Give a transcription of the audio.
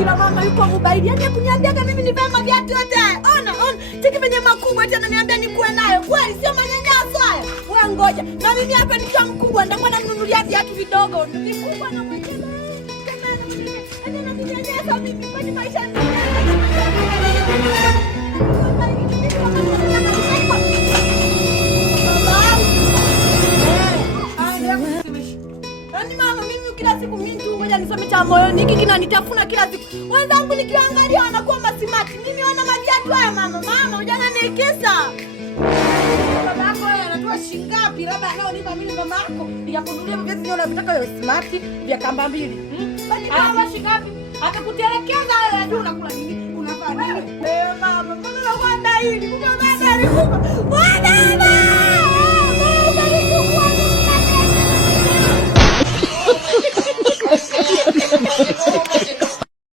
Ila mama yuko mobile. Yaani kuniambia kama mimi nivae maviatu yote. Ona. Tiki venye makubwa tena ananiambia nikuwe nayo. Kweli sio manyanyaso haya. Wewe ngoja. Na mimi hapa nikiwa mkubwa nitakuwa nanunulia viatu vidogo. Vikubwa na mwenyewe. Kama na manyanyaso mimi kwa maisha yangu. Kila siku mimi tu ngoja nisome cha moyo niki kinanitafuna kila siku. Wenzangu nikiangalia wanakuwa masimati. Mimi wana maviatu haya mama. Mama hujana nikisa. Baba yako anatoa shilingi ngapi? Labda anaonipa mimi mama yako. Nikakununulia viatu vile unavitaka wewe smart vya kamba mbili. Bali baba shilingi ngapi? Atakutelekeza wewe unajua unakula nini? Unafanya nini? Mama, mbona unakwenda hivi? Kumbe baba alikufa.